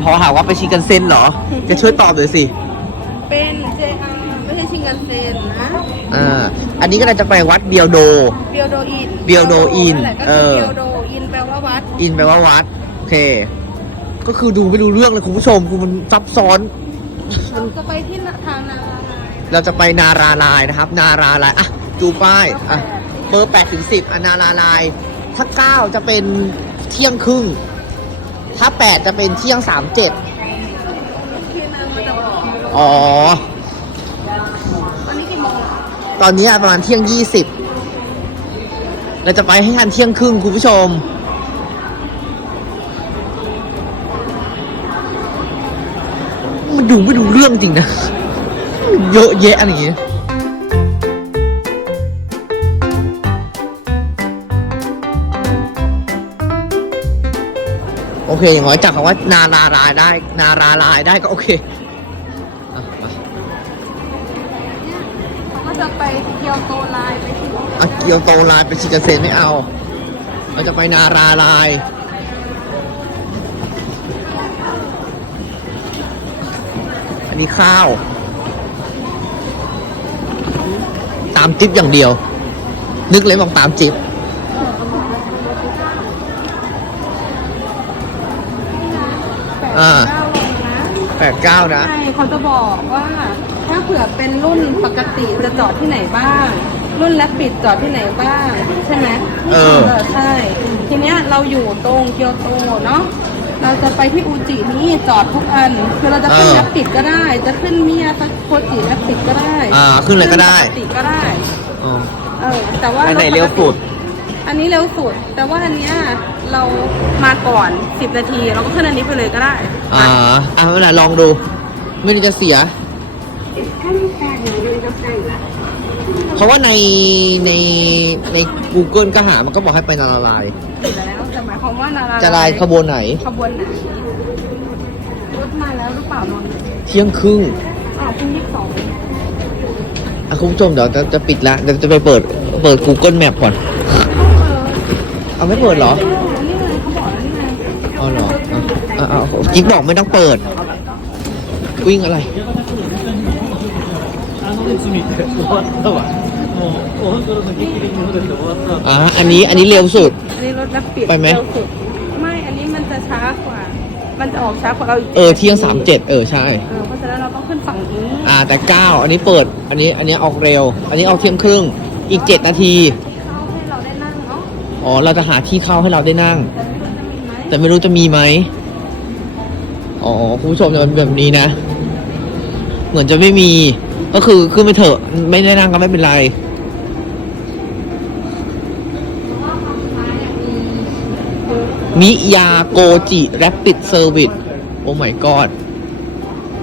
เพราะหาว่าไปชิงกันเซ็นเหรอ จะช่วยตอบหน่อยสิ เป็น JR ไม่ใช่ชิงกันเซนนะอ่า อันนี้ก็เราจะไปวัดเบียวโด เบียวโดอินเบียวโดอินนั่นแหละก็เอคืออ เบียวโดอินแปลว่าวัด อินแปลว่าวัด โอเค ก็คือดูไม่รู้เรื่องเลยคุณผู้ชมคือมันซับซ้อน เราจะไปที่ทางนาราลายเราจะไปนาราลายนะครับ นาราลายอะดูป้ายอะเบอร์8ถึง10อะนาราลาย ถ้า9จะเป็นเที่ยงครึ่ง ถ้า8จะเป็นเที่ยง37คือนางก็จะบอกอ๋อตอนนี้กี่โมงตอนนี้ประมาณเที่ยง20เราจะไปให้ทันเที่ยงครึ่งคุณผู้ชม มันดูไม่ดูเรื่องจริงนะ เยอะแยะอะไรอย่างเงี้ย โอเคอย่างน้อยจากคำว่านาราลายได้ นาราลายได้ก็โอเคอะไปเขาก็จะไปเกียวโตไลน์ไปถึงอาเกียวโตลายไปชิกาเซนไม่เอาเราจะไปนาราลาย อันนี้ข้าว ตามจิ๊บอย่างเดียว นึกเลยบอกตามจิ๊บ อ่าแปดเก้านะ ใช่เขาจะบอกว่าถ้าเผื่อเป็นรุ่นปกติจะจอดที่ไหนบ้าง รุ่นและปิดจอดที่ไหนบ้าง ใช่ไหมเออ ใช่ ทีเนี้ยเราอยู่ตรงเกียวโตเนาะเราจะไปที่อูจินี่จอดทุกอัน คือเราจะขึ้นเออและปิดก็ได้ จะขึ้นมิยาตะโคจิและปิดก็ได้ อ่าขึ้นเลยก็ได้ปกติก็ได้อ๋อเออแต่ว่าอันไหนถปกติเร็วสุด อันนี้เร็วสุด แต่ว่าอันเนี้ย เรามาก่อน 10 นาที เราก็ขึ้นอันนี้ไปเลยก็ได้อ่าอ่าไม่เป็นไรลองดูไม่ได้จะเสีย เพราะว่าในในใน Google ก็หามันก็บอกให้ไปนาราลายอยู่แล้วแต่หมายความว่านาราจะลายขบวนไหน ขบวนไหนรถมาแล้วหรือเปล่านนท์เที่ยงครึ่งอ้าวคุณยี่สิบสองอะคุณผู้ชมเดี๋ยวจะจะปิดละเดี๋ยวจะไปเปิดเปิด Google Map ก่อน เอาไม่เปิดเหรอนี่ไงเขาบอกแล้วนี่ไง อ๋อเหรออ่ะอ่ะอ่ะจิ๊กบอกไม่ต้องเปิด วิ่งอะไร あの列見て終わったわもう本当の激励ので終わったわ อ่า อันนี้อันนี้เร็วสุด อันนี้รถรับปิด ไปไหม เร็วสุดไม่ อันนี้มันจะช้ากว่า มันจะออกช้ากว่าเราอีก เออเที่ยงสามเจ็ดเออใช่ เออเพราะฉะนั้นเราต้องขึ้นฝั่งนี้ อ่าแต่เก้าอันนี้เปิด อันนี้อันนี้ออกเร็ว อันนี้ออกเที่ยงครึ่ง อีกเจ็ดนาที เข้าให้เราได้นั่งเนาะ อ๋อ เราจะหาที่เข้าให้เราได้นั่ง แต่ไม่รู้จะมีไหม แต่ไม่รู้จะมีไหมอ๋อคุณผู้ชมจะเป็นแบบนี้นะ เหมือนจะไม่มี ก็คือขึ้นไปเถอะ ไม่ได้นั่งก็ไม่เป็นไรมิยาโกจิแรปปิดเซอร์วิสโอ้ my god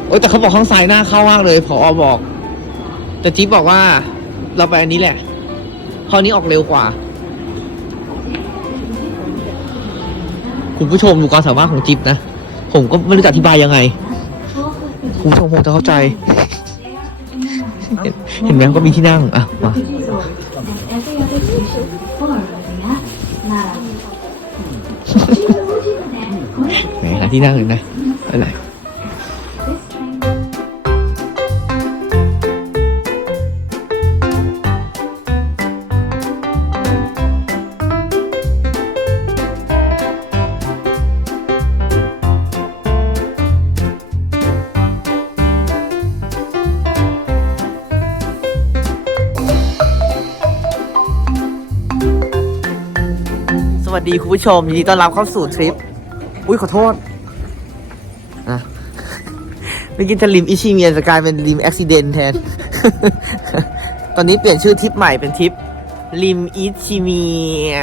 โอ้แต่เขาบอกข้างซ้ายหน้าเข้ามากเลยพออบอก แต่จิ๊บบอกว่า เราไปอันนี้แหละ พอนี้ออกเร็วกว่า คุณผู้ชมดูความสามารถของจิ๊บนะ ผมก็ไม่รู้จะอธิบายยังไง คุณผู้ชมคงจะเข้าใจ เห็นเห็นไหมก็มีที่นั่ง อะ มาไหนหาที่นั่งเลยนะอะไร วัสดีคุณผู้ชมยินดีต้อนรับเข้าสู่ทริป อุ้ยขอโทษอะเมื่อกี้จะริมอิชิเมียจะกลายเป็นริมอุบิเหตุแทน ตอนนี้เปลี่ยนชื่อทริปใหม่เป็นทริปริมอิชิเมีย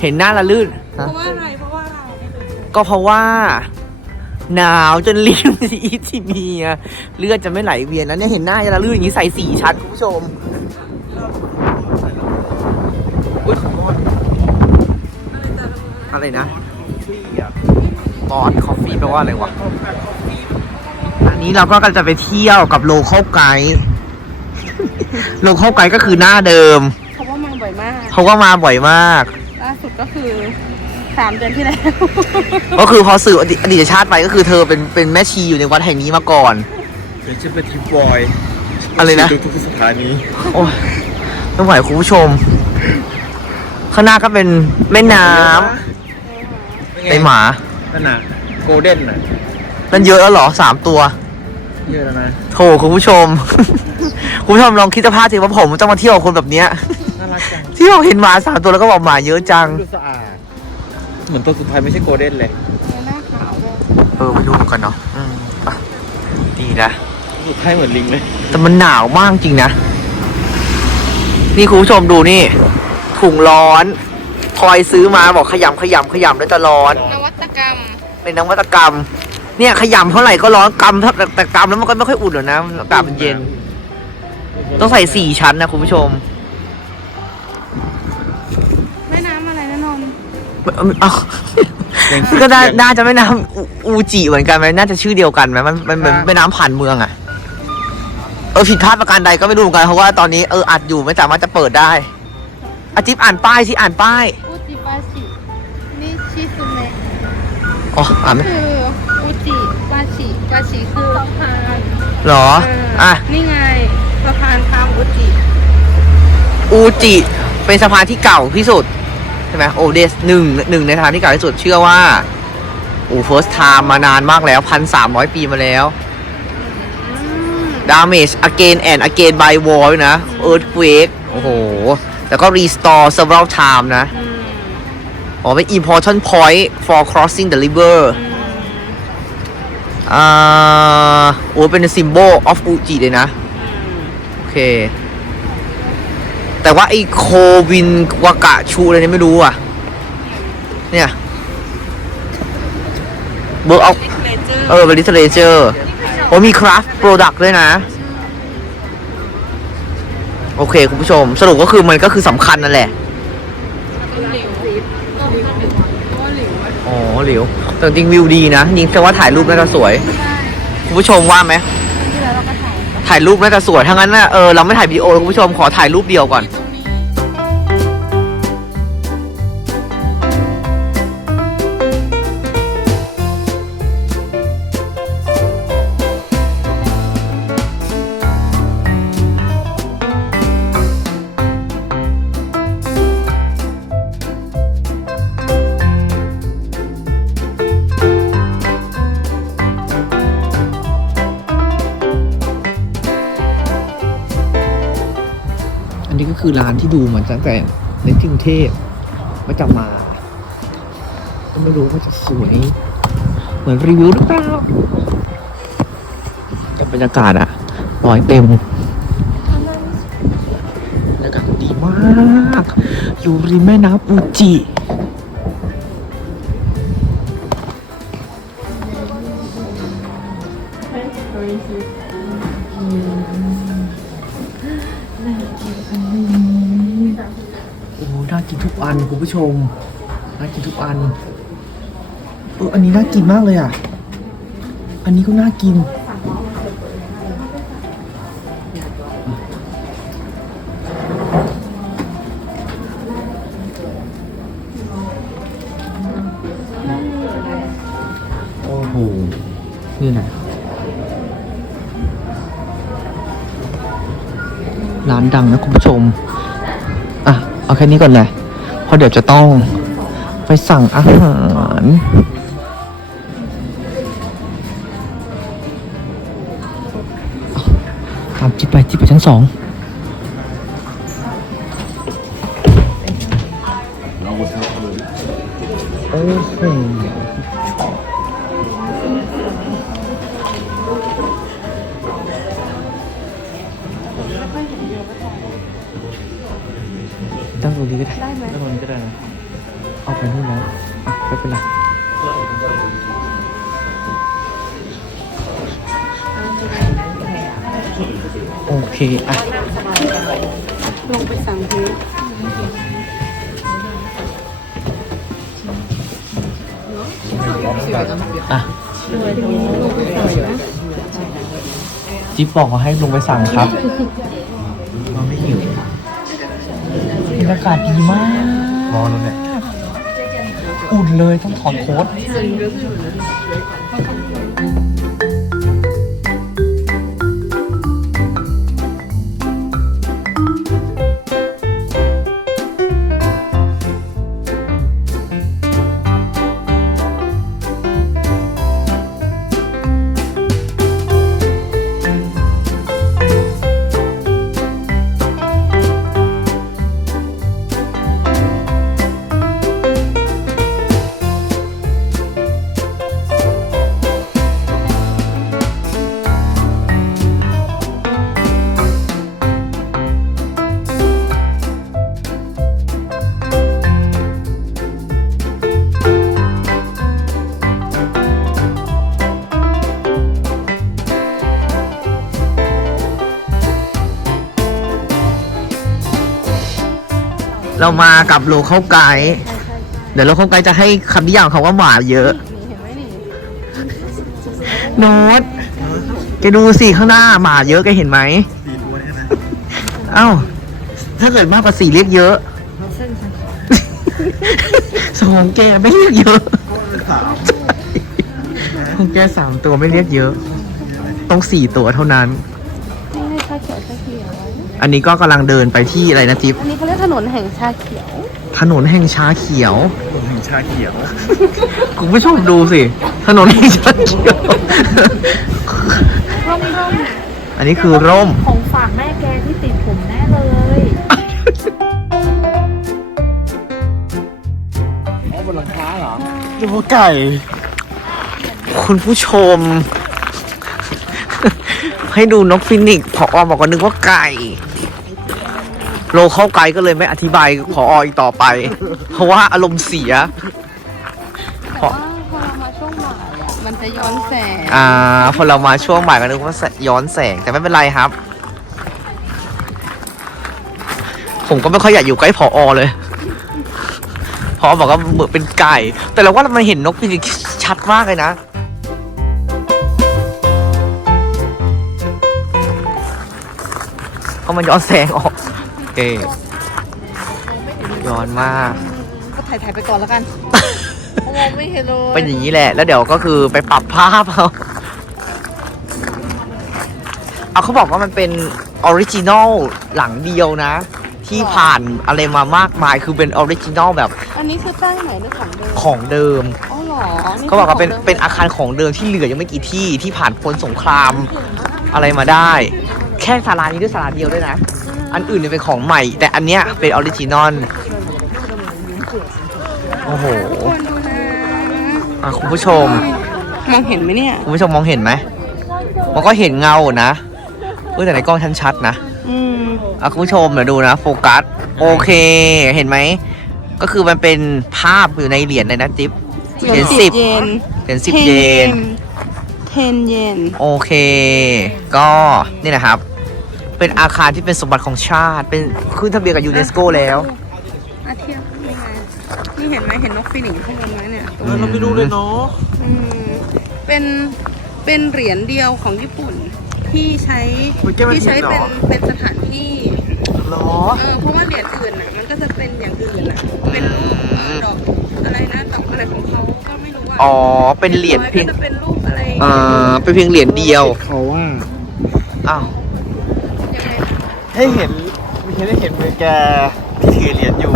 เห็นหน้าละลื่นเพฮะราะว่าอะไรเพราะว่าเราก็เพราะว่า หนาวจนริมอิชิเมีย เลือดจะไม่ไหลเวียนแล้วเนี่ยเห็นหน้าจะละลื่นอย่างนี้ใส่สีชัดคุณผู้ชม อะไรนะบอดคอฟฟี่แปลว่าอะไรวะ อันนี้เราก็กำลังจะไปเที่ยวกับโลเคอลไกด์โลเคอลไกด์ก็คือหน้าเดิม เพราะว่ามันบ่อยมาก เขาก็มาบ่อยมาก ล่าสุดก็คือสามเดือนที่แล้ว ก็คือพอสื่ออดีอดีตชาติไปก็คือเธอเป็นเป็นแม่ชีอยู่ในวัดแห่งนี้มาก่อน เดี๋ยวจะเป็นทิปบอยอะไรนะดูทุกสถานีโอ้ยไม่ไหวคุณผู้ชม ข้างหน้าก็เป็นแม่น้ำ ไอหมา นั่นน่ะโกลเด้นน่ะนั่นเยอะแล้วเหรอสามตัว เยอะแล้วนะโถคุณผู้ชม คุณผู้ชมลองคิดสภาพสิว่าผมต้องมาเที่ยวกับคนแบบเนี้ย น่ารักจังที่เราเห็นหมาสามตัวแล้วก็บอกหมาเยอะจัง ดูสะอาดเหมือนตัวสุดท้ายไม่ใช่โกลเด้นเลยหน้าขาวเลยเออไปดูกันเนาะอืมไปดีนะ ตัวสุดท้ายเหมือนลิงเลยแต่มันหนาวมากจริงนะ นี่คุณผู้ชมดูนี่ ถุงร้อน พลอยซื้อมาบอกขยำขยำขยำแล้วจะร้อน นวัตกรรม เป็นนวัตกรรม เนี่ยขยำเท่าไหร่ก็ร้อนกำถ้าแต่แต่กำแล้วมันก็ไม่ค่อยอุ่นหรอกนะอากาศมันเย็น ต้องใส่สี่ชั้นนะคุณผู้ชมแม่น้ำอะไรนะนนท์เอ้าก็น่าน่าจะไม่น้ำอูอูจิเหมือนกันไหมน่าจะชื่อเดียวกันไหมมันมันเหมือนเป็นน้ำผ่านเมืองอะเออผิดพลาดประการใดก็ไม่รู้เหมือนกันเพราะว่าตอนนี้เอออัดอยู่ไม่สามารถจะเปิดได้อาจิ๊บอ่านป้ายสิอ่านป้าย อุ อ๋ออ่านไม่คืออุจิบาชิบาชิคือสะพานหรอ อะ นี่ไงสะพานข้ามอุจิอูจิเป็นสะพานที่เก่าที่สุด ใช่ไหมโอเดสหนึ่งหนึ่งในสะพานที่เก่าที่สุดเชื่อว่าโอ้ first time มานานมากแล้วพันสามร้อยปีมาแล้ว damage again and again by war ด้วยนะ earthquake โอ้โห แล้วก็ restore several time นะ อืม อ๋อ เป็น important point for crossing the river อ่าโอ้เป็น symbol of Uji เลยนะ โอเค แต่ว่าไอ้โควินวากะชูอะไรเนี่ยไม่รู้อะ เนี่ยเบิร์กเอาเลเจอร์เออเป็นลิเทเรเจอร์โอ้มีคราฟต์โปรดักต์ด้วยนะ โอเค คุณผู้ชม สรุปก็คือมันก็คือสำคัญนั่นแหละ หลิวหลิวก็ หลิวอ๋อหลิวแต่จริงวิวดีนะจริงแค่ว่าถ่ายรูปน่าจะสวยคุณผู้ชมว่าไหมที่แล้วเราก็ถ่ายถ่ายรูปน่าจะสวยถ้างั้นน่ะเออเราไม่ถ่ายวิดีโอคุณผู้ชมขอถ่ายรูปเดียวก่อน นี้ก็คือร้านที่ดูเหมือนตั้งแต่ในกรุงเทพว่าจะมา ก็ไม่รู้ว่าจะสวย เหมือนรีวิวหรือเปล่าแต่บรรยากาศอะร้อยเต็มบรรยากาศดีมาก อยู่ริมแม่น้ำอูจิ ชมน่ากินทุกอันเอออันนี้น่ากินมากเลยอะ อันนี้ก็น่ากิน โอ้โห นี่นะร้านดังนะคุณผู้ชม อะ เอาแค่นี้ก่อนแหละเพ ราะเดี๋ยวจะต้องไปสั่งอาหารตามจิบไปจิบไปชั้นสองโอเค อเคอะ ลงไปสั่งเพลงอะจิ๊บบอกว่าให้ลงไปสั่งครับเราไม่หิวบรรยากาศดีมากร้อนแล้วเนี่ยออุ่นเลยต้องถอนโค้ด เรามากับโลเข้าไกด์เดี๋ยวโลเข้าไกด์จะให้คำนิยามของเขาว่าหมาเยอะนี่เห็นไหมนี่โน้ตแกดูสิข้างหน้าหมาเยอะแกเห็นไหมสี่ตัวเนี่ยนะเอ้าถ้าเกิดมากกว่าสี่เรียกเยอะสองแกไม่เรียกเยอะสามของแกสามตัวไม่เรียกเยอะ ต้องสี่ตัวเท่านั้นนี่ อันนี้ก็กำลังเดินไปที่อะไรนะจิ๊บอันนี้เขาเรียกถนนแห่งชาเขียว ถนนแห่งชาเขียว ผมเห็นชาเขียวคุณผู้ชมดูสิ ถนนแห่งชาเขียว ร่มร่มอันนี้คือร่ม ของฝากแม่แกที่ติดผมแน่เลยอ๋อบนหลังคาเหรอดูไก่ คุณผู้ชม ให้ดูนกฟินิกซ์พออบอกว่านึกว่าไก่ โลเข้าไกลก็เลยไม่อธิบายพออีกต่อไป เพราะว่าอารมณ์เสีย แต่ว่าพอเรามาช่วงบ่ายอะมันจะย้อนแสงอ่าพอเรามาช่วงบ่ายก็นึกว่าย้อนแสงแต่ไม่เป็นไรครับ ผมก็ไม่ค่อยอยากอยู่ใกล้พออเลยพอบอกว่าเหมือนเป็นไก่ แต่เราว่ามันเห็นนกฟินิกซ์ชัดมากเลยนะเพราะมันย้อนแสงออกโอ เคย้อนมาก ก็ถ่ายถ่ายๆไปก่อนแล้วกันเพราะมองไม่เห็นเลยเป็นอย่างนี้แหละ แล้วเดี๋ยวก็คือไปปรับภาพเอาเอาเขาบอกว่ามันเป็นออริจินอลหลังเดียวนะ ที่ผ่านอะไรมามากมายคือเป็นออริจินอลแบบ อันนี้คือตั้งไหนหรือของเดิมของเดิมอ๋อเหรอนี่เขาบอกว่าเป็นขงดิมเป็นอาคารของเดิมที่เหลือยังไม่กี่ที่ที่ผ่านพ้นสงครามอะไรมาได้ แค่ศาลานี้ด้วยศาลาเดียวด้วยนะ อันอื่นเนี่ยเป็นของใหม่ แต่อันเนี้ยเป็นออริจินอลโอ้โหคนดูนะอะคุณผู้ชม มองเห็นไหมเนี่ย คุณผู้ชมมองเห็นไหมมันก็เห็นเงานะเออแต่ในกล้องชันชัดนะอืมอะคุณผู้ชมเดี๋ยวดูนะโฟกัสโอเค เห็นไหม ก็คือมันเป็นภาพอยู่ในเหรียญเลยนะจิ๊บเหรียญสิบเยนเหรียญสิบเยนเทนเยน โอเค ก็นี่นะครับ เป็นอาคารที่เป็นสมบัติของชาติ เป็นขึ้นทะเบียนกับยูเนสโกแล้วอาเทียบนี่ไงนี่เห็นไหมเห็นนกฟินิกซ์ข้างบนไหมเนี่ยเราไม่รู้เลยเนาะอืมเป็นเป็นเหรียญเดียวของญี่ปุ่นที่ใช้ที่ใช้เป็นเป็นสถานที่ หรอ เออเพราะว่าเหรียญอื่นอะมันก็จะเป็นอย่างอื่นอะเป็นรูปเอ่อดอกอะไรนะดอกอะไรของเขาก็ไม่รู้อะอ๋อ เป็นเหรียญเพียง ก็จะเป็นรูปอะไรเอ่อเป็นเพียงเหรียญเดียวเขาว่า อ้าวยังไง ให้เห็นไม่เห็นได้เห็นมือแกที่ถือเหรียญอยู่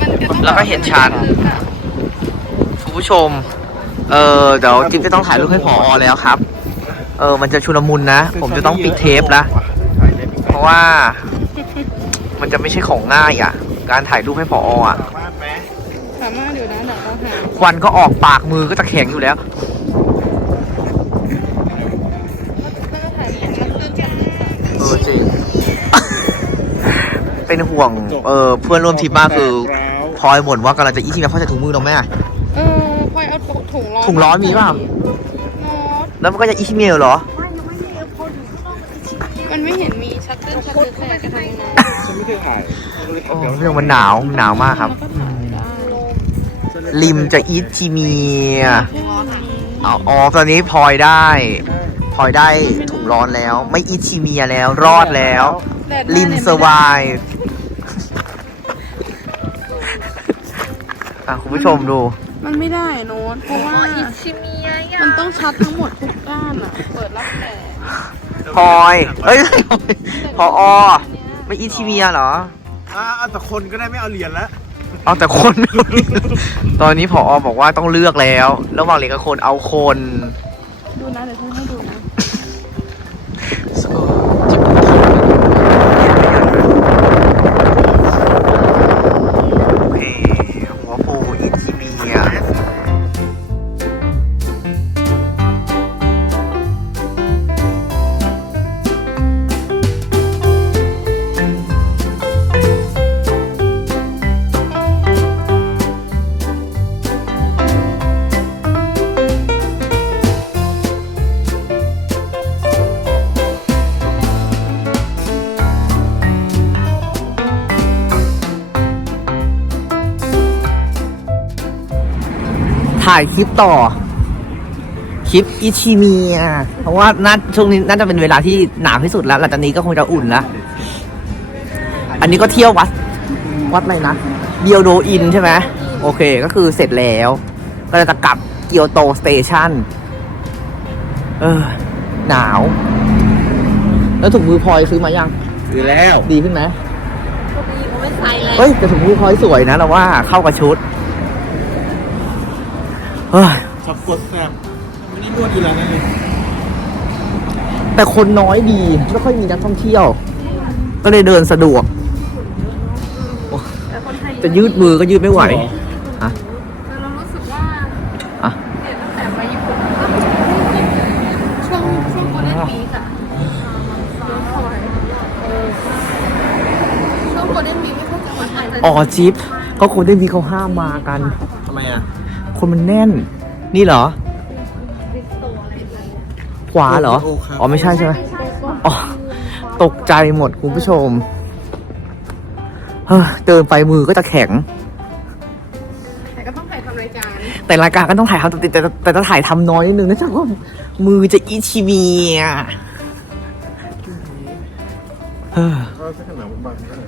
มันจะต้องแล้วก็เห็นชัดคุณผู้ชม เออเดี๋ยวจิ๊บจะต้องถ่ายรูปให้พออแล้วครับ เออ มันจะชุลมุนนะ ผมจะต้องปิดเทปละถ่ายได้ไหมเพราะว่า มันจะไม่ใช่ของง่ายอะ การถ่ายรูปให้พออะสามารถไหมสามารถอยู่นะเดี๋ยวเราหาควันก็ออกปากมือก็จะแข็งอยู่แล้วแล้วก็ถ่ายเป็นนักเรียนเออจริง เป็นห่วงเออเพื่อนร่วมทริปมากคือร้าวพลอยบ่นว่ากำลังจะอีที่แล้วพ่อจะถุงมือเราไหมอะเออพลอยเอาถุงร้อนถุงร้อนมีเปล่าโน้ตแล้วมันก็จะอีที่เมลเหรอ มันไม่เห็นมีชัตเตอร์ชัตเตอร์ขยายจะทำยังไงฉันไม่เคยถ่ายก็เลยโอ้เดี๋ยวเรื่องมันหนาวหนาวมากครับ ริมจะอีทีเมียอ๋ออ๋อตอนนี้พลอยได้พลอยได้ถุงร้อนแล้ว ไม่อีทีเมียแล้วรอดแล้ว ริมสวายอะคุณผู้ชมดู มันไม่ได้โน้ตเพราะว่าชิเมียมันต้องชัดทั้งหมดทุกด้านอะ เปิดรับแต่พลอยเอ้ยพออไม่อีทีเมียเหรออ่าแต่คนก็ได้ไม่เอาเหรียญแล้วเอาแต่คน ตอนนี้พออบอกว่าต้องเลือกแล้ว ระหว่างเหรียญกับคนเอาคน ดูนะเดี๋ยวฉันให้ดูนะ ถ่ายคลิปต่อ คลิปอิชิเมียเพราะว่าน่าช่วงนี้น่าจะเป็นเวลาที่หนาวที่สุดแล้ว หลังจากนี้ก็คงจะอุ่นแล้ว อันนี้ก็เที่ยววัด วัดอะไรนะเบียวโดอินใช่ไหมโอเค ก็คือเสร็จแล้ว ก็จะกลับเกียวโตสเตชันเออ หนาว แล้วถุงมือพลอยซื้อมายัง ซื้อแล้ว ดีขึ้นไหมไม่ใส่เลย เฮ้ยแต่ถุงมือพลอยสวยนะเราว่าเข้ากับชุด เฮ้ยชอบกดแซมไม่ได้นวดอยู่แล้วนั่นเองแต่คนน้อยดีไม่ค่อยมีนักท่องเที่ยว ก็เลยเดินสะดวกโอ้จะยืดมือก็ยืดไม่ไหวอะแต่เรารู้สึกว่าอะเนี่ยตั้งแต่มาญี่ปุ่นช่วงช่วงโกลเด้นวีคอะน้องพลอยเออช่วงโกลเด้นวีคไม่ค่อยจะมาไทยเลยอ๋อจิ๊บก็คนที่มีเขาห้ามมากันทำไมอะ คนมันแน่น นี่เหรอ ขวาเหรอ อ๋อไม่ใช่ใช่ไหมอ๋อตกใจหมดคุณผู้ชมเฮ้ยเดินไปมือก็จะแข็ง แต่ก็ต้องถ่ายทำรายการ แต่รายการก็ต้องถ่ายทำติดแต่แต่แต่จะถ่ายทำน้อยนิดนึงนะจ๊ะว่ามือจะอีชีเมียเฮ้ยก็สักขนาดบางๆก็ได้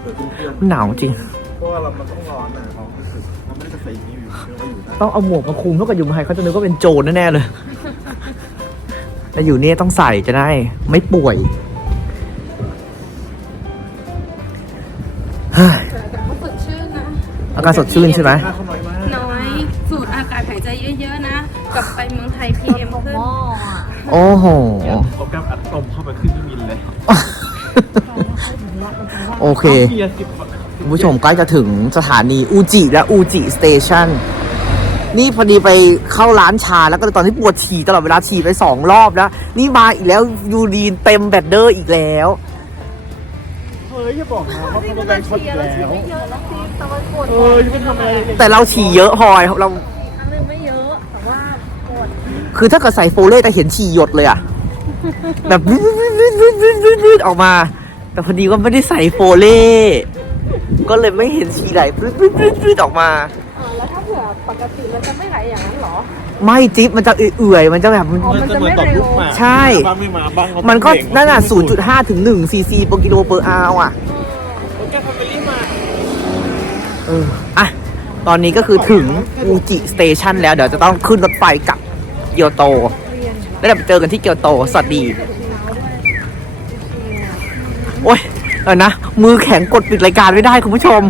เปิดเพื่อนหนาวจริงๆเพ ราะว่าเรามันต้องร้อนอะเรารู้สึกมันไม่ได้จะใส่อย่างนี้อยู่เชื่อว่าอยู่ได้ต้องเอาหมวกมาคลุมเท่ากับอยู่เมืองไทยเขาจะนึกว่าเป็นโจรแน่ๆเลย แต่อยู่นี่ต้องใส่จะได้ ไม่ป่วยเฮ้ยแต่เขาสดชื่นนะ อากาศสดชื่นใช่ไหม ค่าเขาน้อยมากน้อย สูดอากาศหายใจเยอะๆนะ กลับไปเมืองไทย PM ขึ้น โอ้โหโปรแกรมอัดลมเข้าไปขึ้นที่มิลเลยโอเคเบียร์สิบ คุณผู้ชมใกล้จะถึงสถานีอูจิและอูจิสเตชันนี่พอดีไปเข้าร้านชาแล้วก็ตอนที่ปวดฉี่ตลอดเวลาฉี่ไปสองรอบแล้ว นี่มาอีกแล้วยูรีนเต็มแบตเดอร์อีกแล้วเฮ้ยอย่าบอกนะว่าเขาต้องการช็อตอีกแล้วเยอะแล้วสิแต่มันปวดเออยังไม่ทำอะไรเลยแต่เราฉี่เยอะพลอยเราครั้งหนึงไม่เยอะแต่ว่าปวดคือถ้าเกิดใส่โฟเล่จะเห็นฉี่หยดเลยอะแบบวิดๆๆๆๆออกมา แต่พอดีว่าไม่ได้ใส่โฟเล่ ก็เลยไม่เห็นฉี่ไหลวิดๆๆๆออกมา อ่าแล้วถ้าเผื่อปกติมันจะไม่ไหลอย่างนั้นเหรอ ไม่จิ๊บมันจะเอื่อยๆมันจะแบบมันอ๋อ มันจะเหมือนตอบลูกหมาใช่ บ้างไม่มาบ้างมันก็เบ่งนั่นน่ะ 0.5 ถึง1ซีซีต่อกิโลเปอร์อาวอะโปรแกรมทำไปรีบมาเอออะ ตอนนี้ก็คือถึงอูจิสเตชันแล้วเดี๋ยวจะต้องขึ้นรถไฟกลับเกียวโต แล้วเดี๋ยวไปเจอกันที่เกียวโต สวัสดี โอ้ย เออนะ มือแข็งกดปิดรายการไม่ได้คุณผู้ชม